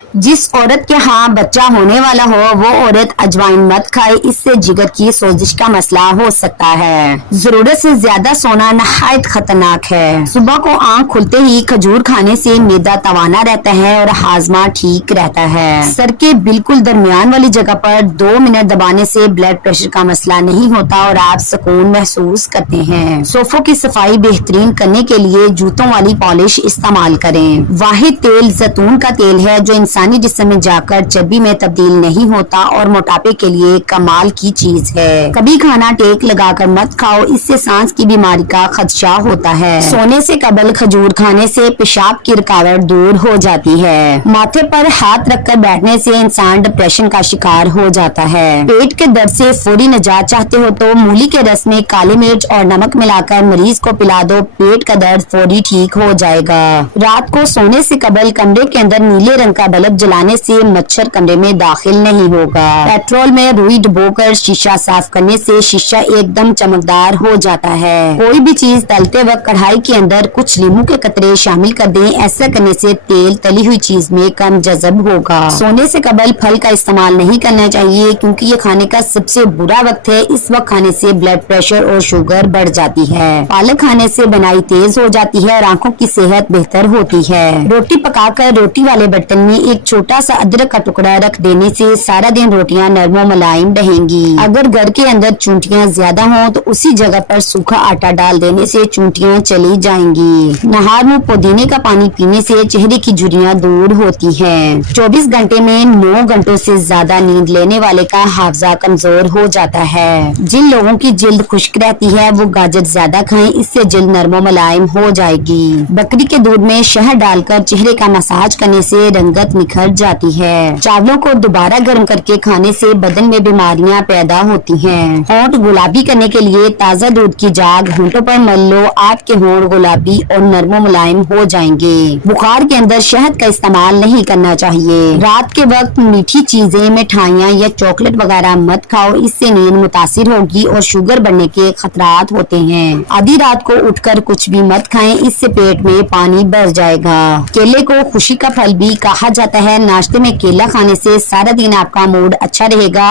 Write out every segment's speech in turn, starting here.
जिस औरत के यहाँ बच्चा होने वाला हो वो औरत अजवाइन मत खाए, इससे जिगर की सोजिश का मसला हो सकता है। जरूरत से ज्यादा सोना नहायत खतरनाक है। सुबह को आंख खुलते ही खजूर खाने से मैदा तवाना रहता है और हाजमा ठीक रहता है। सर के बिल्कुल दरमियान वाली जगह पर 2 मिनट दबाने से ब्लड प्रेशर का मसला नहीं होता और आप सुकून महसूस करते हैं। सोफों की सफाई बेहतरीन करने के लिए जूतों वाली पॉलिश इस्तेमाल करें। वाहिद तेल जैतून का तेल है जो इंसानी जिस्म में जाकर चर्बी में तब्दील नहीं होता और मोटापे के लिए कमाल की चीज है। कभी खाना टेक लगाकर मत खाओ, इससे सांस की बीमारी का खदशा होता है। सोने से कबल खजूर खाने से पेशाब की रुकावट दूर हो जाती है। माथे पर हाथ रखकर बैठने से इंसान डिप्रेशन का शिकार हो जाता है। पेट के दर्द से फौरी निजात चाहते हो तो मूली के रस में काली मिर्च और नमक मिलाकर मरीज को पिला दो, पेट का दर्द फौरी ठीक हो जाएगा। रात को सोने से कबल कमरे के अंदर नीले रंग का बल्ब जलाने से मच्छर कमरे में दाखिल नहीं होगा। पेट्रोल में रुई डुबोकर शीशा साफ करने से शीशा एकदम चमकदार हो जाता है। कोई भी चीज तलते वक्त कढ़ाई के अंदर कुछ नींबू के कतरे शामिल कर दें, ऐसा करने से तेल तली हुई चीज में कम जज़ब होगा। सोने से कबल फल का इस्तेमाल नहीं करना चाहिए क्योंकि ये खाने का सबसे बुरा वक्त है। इस वक्त खाने से ब्लड प्रेशर और शुगर बढ़ जाती है। पालक खाने से बनाई तेज हो जाती है और आंखों की सेहत बेहतर होती है। रोटी पकाकर रोटी वाले बर्तन में एक छोटा सा अदरक का टुकड़ा रख देने से सारा दिन रोटियां नरम मुलायम रहेंगी। अगर घर के अंदर चूंटियां ज्यादा हों तो उसी जगह पर सूखा आटा डाल देने से चूंटियां चली जाएंगी। नहार मुंह पुदीने का पानी पीने से चेहरे की झुर्रियां दूर होती हैं। 24 घंटे में 9 घंटों से ज्यादा नींद लेने वाले का हाफजा कमजोर हो जाता है। जिन लोगों की जिल्द खुश्क रहती है वो गाजर ज्यादा खाएं, इससे जिल्द नरम मुलायम हो जाएगी। बकरी के दूध में शहद डालकर चेहरे का मसाज करने से रंगत निखर जाती है। चावलों को दोबारा गर्म करके खाने से बदन में बीमारियां पैदा होती हैं। होंठ गुलाबी करने के लिए ताज़ा दूध की जाग होंठों पर मल लो, आपके होंठ गुलाबी और नरम मुलायम हो जाएंगे। बुखार के अंदर शहद का इस्तेमाल नहीं करना चाहिए। रात के वक्त मीठी चीजें, मिठाइयाँ या चॉकलेट वगैरह मत खाओ, इससे नींद मुतासिर होगी और शुगर बढ़ने के खतरात होते हैं। आधी रात को उठकर कुछ भी मत खाएं, इससे पेट में पानी भर जाएगा। केले को खुशी का फल भी कहा जाता है। नाश्ते में केला खाने से सारा दिन आपका मूड अच्छा रहेगा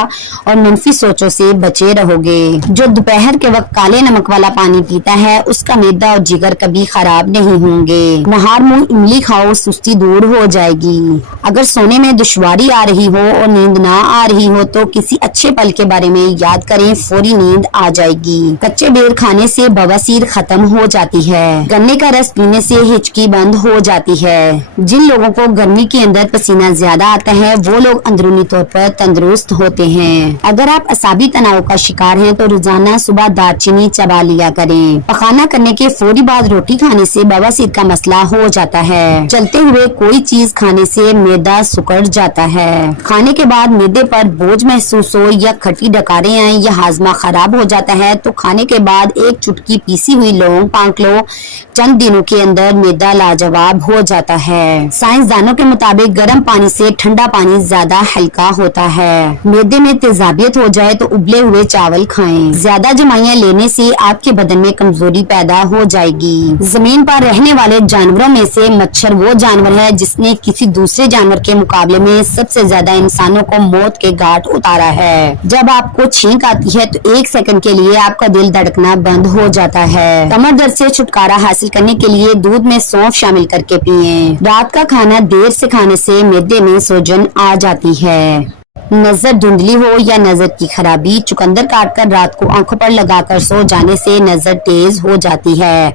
और मनफी सोचों से बचे रहोगे। जो दोपहर के वक्त काले नमक वाला पानी पीता है उसका मैदा और जिगर कभी खराब नहीं होंगे। नहार मुंह इमली खाओ, सुस्ती दूर हो जाएगी। अगर सोने में दुश्वारी आ रही हो और नींद ना आ रही हो तो किसी अच्छे पल के बारे में याद करें, फौरी नींद आ जाएगी। कच्चे बेर खाने से बवासीर खत्म हो जाती है। गन्ने का रस पीने से हिचकी बंद हो जाती है। जिन लोगों को गर्मी के अंदर पसीना ज्यादा आता है वो लोग अंदरूनी तौर पर तंदुरुस्त होते हैं। अगर आप असाबी तनाव का शिकार हैं तो रोजाना सुबह दालचीनी चबा लिया करें। पखाना करने के फौरी बाद रोटी खाने से बवासीर का मसला हो जाता है। चलते हुए कोई चीज खाने से मैदा सिकुड़ जाता है। खाने के बाद मैदे पर बोझ महसूस हो या खट्टी डकारें आए या हाजमा खराब हो जाता है तो खाने के बाद एक चुटकी पीसी हुई लौंग पाक लो। चंद दिनों के अंदर मैदा लाजवाब हो जाता है। साइंसदानों के मुताबिक गर्म पानी से ठंडा पानी ज्यादा हल्का होता है। मैदे में तेजाबियत हो जाए तो उबले हुए चावल खाएं। ज्यादा जमाइयाँ लेने से आपके बदन में कमजोरी पैदा हो जाएगी। जमीन पर रहने वाले जानवरों में से मच्छर वो जानवर है जिसने किसी दूसरे जानवर के मुकाबले में सबसे ज्यादा इंसानों को मौत के घाट उतारा है। जब आपको छींक आती है तो 1 सेकंड के लिए आपका दिल धड़कना बंद हो जाता है। कमर दर्द से छुटकारा हासिल करने के लिए दूध में सौंफ शामिल करके पिएं। रात का खाना देर से खाने से मैदे में सूजन आ जाती है। नजर धुंधली हो या नजर की खराबी, चुकंदर काटकर रात को आंखों पर लगाकर सो जाने से नजर तेज हो जाती है।